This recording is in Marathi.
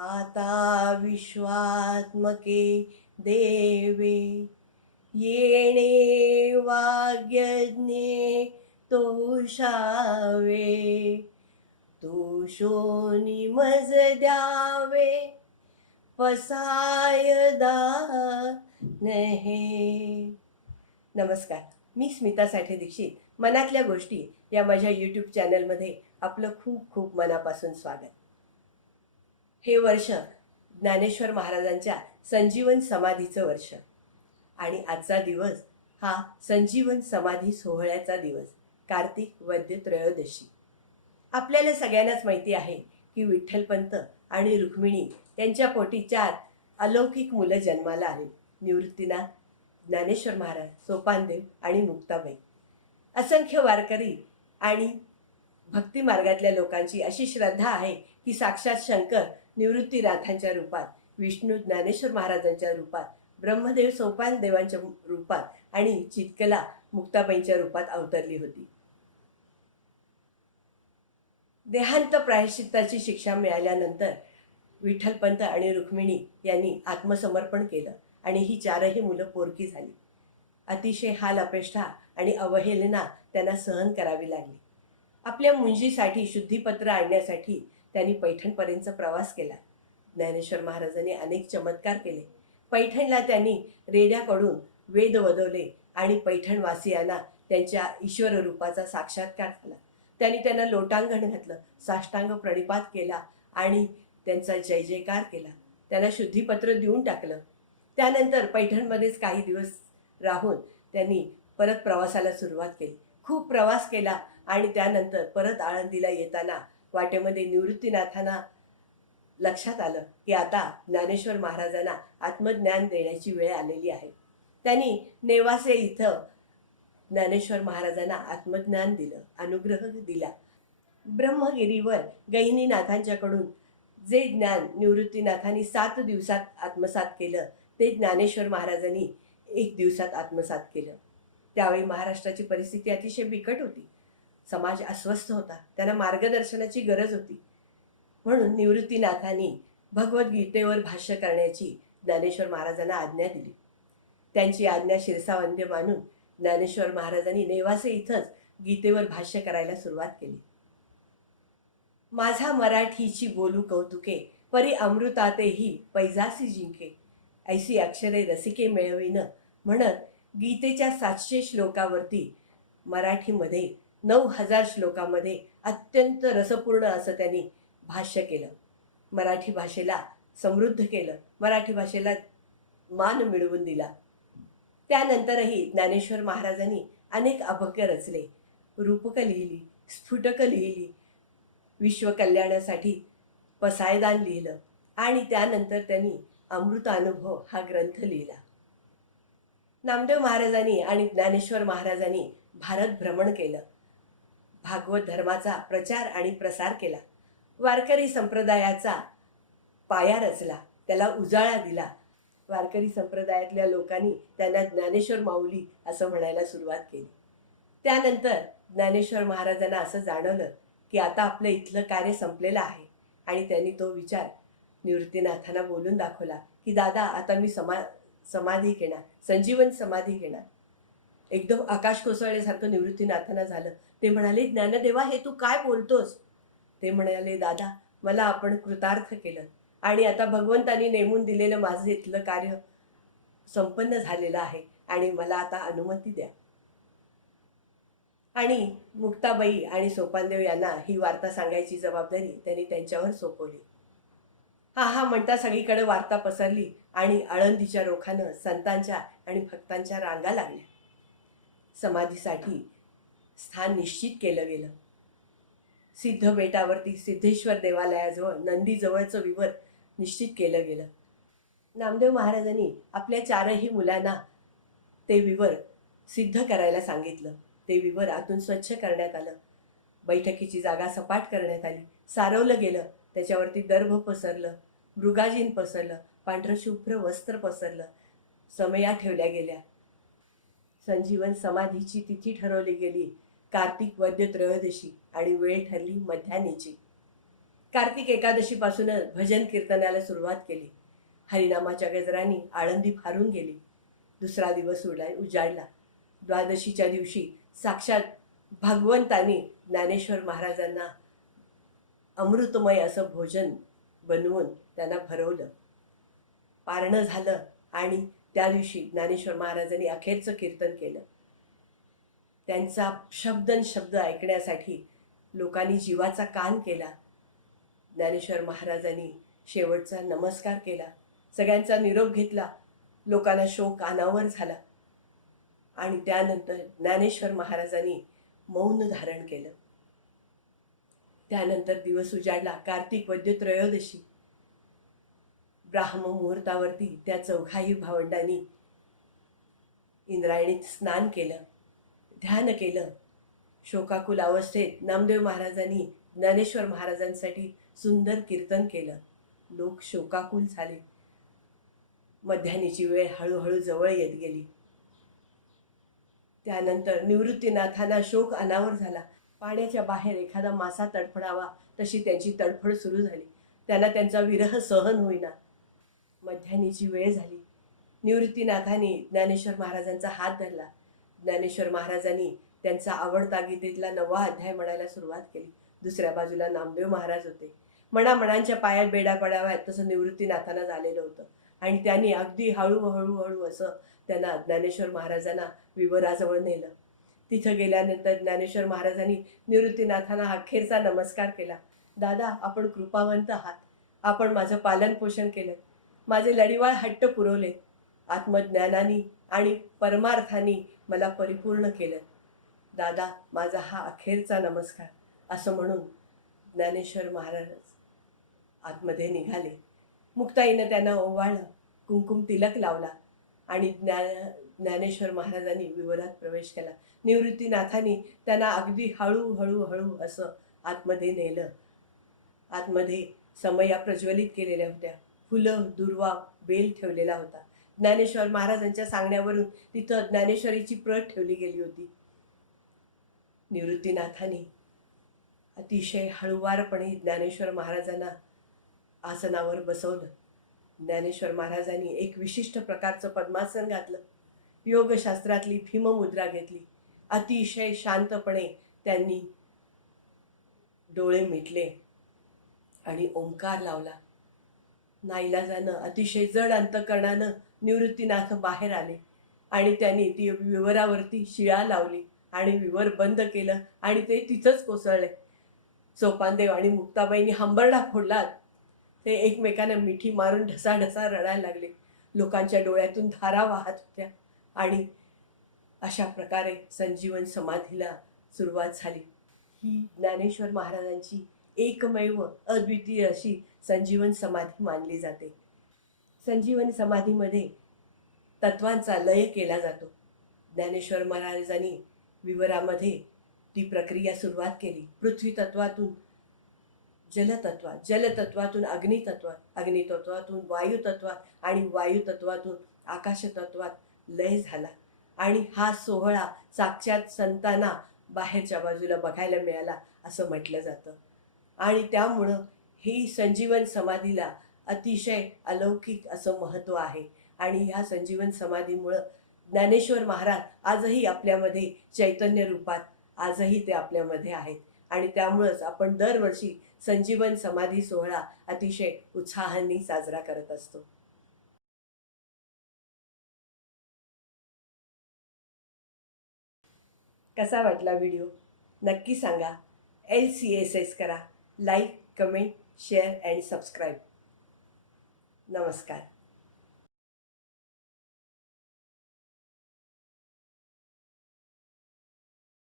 आता विश्वात्मके देवे येणे वाग्यज्ञे तोषावे तोषोनी मज द्यावे पसायदा नहे. नमस्कार मी स्मिता साठे दीक्षित. मनातल्या गोष्टी या माझ्या यूट्यूब चॅनलमध्ये आपलं खूप खूप मनापासून स्वागत. हे वर्ष ज्ञानेश्वर महाराजांच्या संजीवन समाधीचं वर्ष. आणि आजचा दिवस हा संजीवन समाधी सोहळ्याचा दिवस कार्तिक वद्य त्रयोदशी. आपल्याला सगळ्यांनाच माहिती आहे की विठ्ठलपंत आणि रुक्मिणी यांच्या पोटी चार अलौकिक मुलं जन्माला आली. निवृत्तीनाथ ज्ञानेश्वर महाराज सोपानदेव आणि मुक्ताबाई. असंख्य वारकरी आणि भक्ती मार्गातल्या लोकांची अशी श्रद्धा आहे की साक्षात शंकर निवृत्तीनाथांच्या रूपात विष्णू ज्ञानेश्वर महाराजांच्या रूपात ब्रह्मदेव सोपान देवांच्या रूपात आणि चितकला मुक्ताबाईंच्या रूपात अवतरली होती. देहांत प्रायश्चित्ताची शिक्षा मिळाल्यानंतर विठ्ठलपंत आणि रुक्मिणी यांनी आत्मसमर्पण केलं आणि ही चारही मुलं पोरकी झाली. अतिशय हाल अपेष्टा आणि अवहेलना त्यांना सहन करावी लागली. आपल्या मुंजीसाठी शुद्धीपत्र आणण्यासाठी त्यांनी पैठणपर्यंत प्रवास केला. ज्ञानेश्वर महाराजांनी अनेक चमत्कार केले. पैठणला त्यांनी रेड्याकडून वेद वदवले आणि पैठणवासियांना त्यांच्या ईश्वर रूपाचा साक्षात्कार झाला त्यांनी त्यांना लोटांगण घातलं साष्टांग प्रणिपात केला आणि त्यांचा जय जयकार केला. त्यांना शुद्धीपत्र देऊन टाकलं. त्यानंतर पैठणमध्येच काही दिवस राहून त्यांनी परत प्रवासाला सुरुवात केली. खूप प्रवास केला आणि त्यानंतर परत आळंदीला येताना वाटेमध्ये निवृत्तीनाथांना लक्षात आलं की आता ज्ञानेश्वर महाराजांना आत्मज्ञान देण्याची वेळ आलेली आहे. त्यांनी नेवासे इथं ज्ञानेश्वर महाराजांना आत्मज्ञान दिलं अनुग्रह दिला. ब्रह्मगिरीवर गहिनीनाथांच्याकडून जे ज्ञान निवृत्तीनाथांनी सात दिवसात आत्मसात केलं ते ज्ञानेश्वर महाराजांनी एक दिवसात आत्मसात केलं. त्यावेळी महाराष्ट्राची परिस्थिती अतिशय बिकट होती. समाज अस्वस्थ होता. त्यांना मार्गदर्शनाची गरज होती. म्हणून निवृत्तीनाथांनी भगवद्गीतेवर भाष्य करण्याची ज्ञानेश्वर महाराजांना आज्ञा दिली. त्यांची आज्ञा शिरसावंद्य मानून ज्ञानेश्वर महाराजांनी नेवासे इथंच गीतेवर भाष्य करायला सुरुवात केली. माझा मराठीची बोलू कौतुके परी अमृतातेही पैजासी जिंके. ऐसी अक्षरे रसिके मिळविन म्हणत गीतेच्या सातशे श्लोकावरती मराठीमध्ये नऊ हजार श्लोकामध्ये अत्यंत रसपूर्ण असं त्यांनी भाष्य केलं. मराठी भाषेला समृद्ध केलं. मराठी भाषेला मान मिळवून दिला. त्यानंतरही ज्ञानेश्वर महाराजांनी अनेक अभक्य रचले. रूपकं लिहिली स्फुटकं लिहिली विश्वकल्याणासाठी पसायदान लिहिलं आणि त्यानंतर त्यांनी अमृतानुभव हा ग्रंथ लिहिला. नामदेव महाराजांनी आणि ज्ञानेश्वर महाराजांनी भारत भ्रमण केलं. भागवत धर्माचा प्रचार आणि प्रसार केला. वारकरी संप्रदायाचा पाया रचला त्याला उजाळा दिला. वारकरी संप्रदायातल्या लोकांनी त्यांना ज्ञानेश्वर माऊली असं म्हणायला सुरुवात केली. त्यानंतर ज्ञानेश्वर महाराजांना असं जाणवलं की आता आपलं इथलं कार्य संपलेलं आहे आणि त्यांनी तो विचार निवृत्तीनाथांना बोलून दाखवला की दादा आता मी समा समाधी घेणार संजीवन समाधी घेणार. एकदम आकाश कोसळल्यासारखं निवृत्तीनाथांना झालं. ते म्हणाले ज्ञानदेवा हे तू काय बोलतोस? ते म्हणाले दादा मला आपण कृतार्थ केलं आणि आता भगवंतांनी नेमून दिलेलं माझं इथलं कार्य संपन्न झालेलं आहे आणि मला आता अनुमती द्या. आणि मुक्ताबाई आणि सोपानदेव यांना ही वार्ता सांगायची जबाबदारी त्यांनी त्यांच्यावर सोपवली. हा हा म्हणता सगळीकडे वार्ता पसरली आणि आळंदीच्या रोखानं संतांच्या आणि भक्तांच्या रांगा लागल्या. समाधीसाठी स्थान निश्चित केलं गेलं. सिद्ध बेटावरती सिद्धेश्वर देवालयाजवळ नंदीजवळचं विवर निश्चित केलं गेलं. नामदेव महाराजांनी आपल्या चारही मुलांना ते विवर सिद्ध करायला सांगितलं. ते विवर आतून स्वच्छ करण्यात आलं. बैठकीची जागा सपाट करण्यात आली. सारवलं गेलं. त्याच्यावरती दर्भ पसरलं. मृगाजीन पसरलं. पांढरशुभ्र वस्त्र पसरलं. समया ठेवल्या गेल्या. संजीवन समाधीची तिथी ठरवली गेली. कार्तिक वद्य त्रयोदशी आणि वेळ ठरली मध्यान्हीची. कार्तिक एकादशीपासूनच भजन कीर्तनाला सुरुवात केली. हरिनामाच्या गजरांनी आळंदी फारून गेली. दुसरा दिवस उडा उजाडला. द्वादशीच्या दिवशी साक्षात भगवंतानी ज्ञानेश्वर महाराजांना अमृतमय असं भोजन बनवून त्यांना भरवलं. पारणं झालं आणि त्या दिवशी ज्ञानेश्वर महाराजांनी अखेरचं कीर्तन केलं. त्यांचा शब्दन शब्द ऐकण्यासाठी लोकांनी जीवाचा कान केला. ज्ञानेश्वर महाराजांनी शेवटचा नमस्कार केला. सगळ्यांचा निरोप घेतला. लोकांना शोक कानावर झाला. आणि त्यानंतर ज्ञानेश्वर महाराजांनी मौन धारण केलं. त्यानंतर दिवस उजाडला कार्तिक वद्य त्रयोदशी ब्राह्म मुहूर्तावरती त्या चौघाही भावंडांनी इंद्रायणीत स्नान केलं. ध्यान केलं. शोकाकुल अवस्थेत नामदेव महाराजांनी ज्ञानेश्वर महाराजांसाठी सुंदर कीर्तन केलं. लोक शोकाकुल झाले. मध्यानीची वेळ हळूहळू जवळ येत गेली. त्यानंतर निवृत्तीनाथांना शोक अनावर झाला. पाण्याच्या बाहेर एखादा मासा तडफडावा तशी त्यांची तडफड सुरू झाली. त्यांना त्यांचा विरह सहन होईना. मध्यानीची वेळ झाली. निवृत्तीनाथांनी ज्ञानेश्वर महाराजांचा हात धरला. ज्ञानेश्वर महाराजांनी त्यांचा आवडता गीतेतला नवा अध्याय म्हणायला सुरुवात केली. दुसऱ्या बाजूला नामदेव महाराज होते. म्हणा मनांच्या पायात बेडा पडाव्यात तसं निवृत्तीनाथांना झालेलं होतं. आणि त्यांनी अगदी हळूहळू हळू असं त्यांना ज्ञानेश्वर महाराजांना विवराजवळ नेलं. तिथं गेल्यानंतर ज्ञानेश्वर महाराजांनी निवृत्तीनाथांना अखेरचा नमस्कार केला. दादा आपण कृपावंत आहात. आपण माझं पालनपोषण केलं. माझे लढिवाळ हट्ट पुरवले. आत्मज्ञानानी आणि परमार्थानी मला परिपूर्ण केलं. दादा माझा हा अखेरचा नमस्कार. असं म्हणून ज्ञानेश्वर महाराज आतमध्ये निघाले. मुक्ताईनं त्यांना ओवाळलं कुंकुम तिलक लावला आणि ज्ञान ज्ञानेश्वर महाराजांनी विवरात प्रवेश केला. निवृत्तीनाथांनी त्यांना अगदी हळूहळू हळू हळू असं आतमध्ये नेलं. आतमध्ये समया प्रज्वलित केलेल्या होत्या. फुलं दुर्वा बेल ठेवलेला होता. ज्ञानेश्वर महाराजांच्या सांगण्यावरून तिथं ज्ञानेश्वरीची प्रत ठेवली गेली होती. निवृत्तीनाथाने अतिशय हळुवारपणे ज्ञानेश्वर महाराजांना आसनावर बसवलं. ज्ञानेश्वर महाराजांनी एक विशिष्ट प्रकारचं पद्मासन घातलं. योगशास्त्रातली भीममुद्रा घेतली. अतिशय शांतपणे त्यांनी डोळे मिटले आणि ओंकार लावला. नाईलाजानं अतिशय जड अंतकरणानं निवृत्तीनाथ बाहेर आले. आणि त्यांनी ती विवरावरती शिळा लावली आणि विवर बंद केलं आणि ते तिथंच कोसळले. सोपानदेव आणि मुक्ताबाईंनी हंबरडा फोडला. ते एकमेकांना मिठी मारून ढसाढसा रडायला लागले. लोकांच्या डोळ्यातून धारा वाहत होत्या. आणि अशा प्रकारे संजीवन समाधीला सुरुवात झाली. ही ज्ञानेश्वर महाराजांची एकमेव अद्वितीय अशी संजीवन समाधी मानली जाते. संजीवन समाधीमध्ये तत्वांचा लय केला जातो. ज्ञानेश्वर महाराजांनी विवरामध्ये ती प्रक्रिया सुरुवात केली. पृथ्वी तत्वातून जलतत्वात जलतत्वातून अग्नितत्वात अग्नितत्वातून वायुतत्वात आणि वायुतत्वातून आकाशतत्वात लय झाला. आणि हा सोहळा साक्षात संतांना बाहेरच्या बाजूला बघायला मिळाला असं म्हटलं जातं. आणि त्यामुळं ही संजीवन समाधीला अतिशय अलौकिक असं महत्त्व आहे. आणि ह्या संजीवन समाधीमुळं ज्ञानेश्वर महाराज आजही आपल्यामध्ये चैतन्य रूपात आजही ते आपल्यामध्ये आहेत. आणि त्यामुळंच आपण दरवर्षी संजीवन समाधी सोहळा अतिशय उत्साहाने साजरा करत असतो. कसा वाटला व्हिडिओ? नक्की सांगा. एल सी एस एस करा. Like comment share and subscribe. नमस्कार.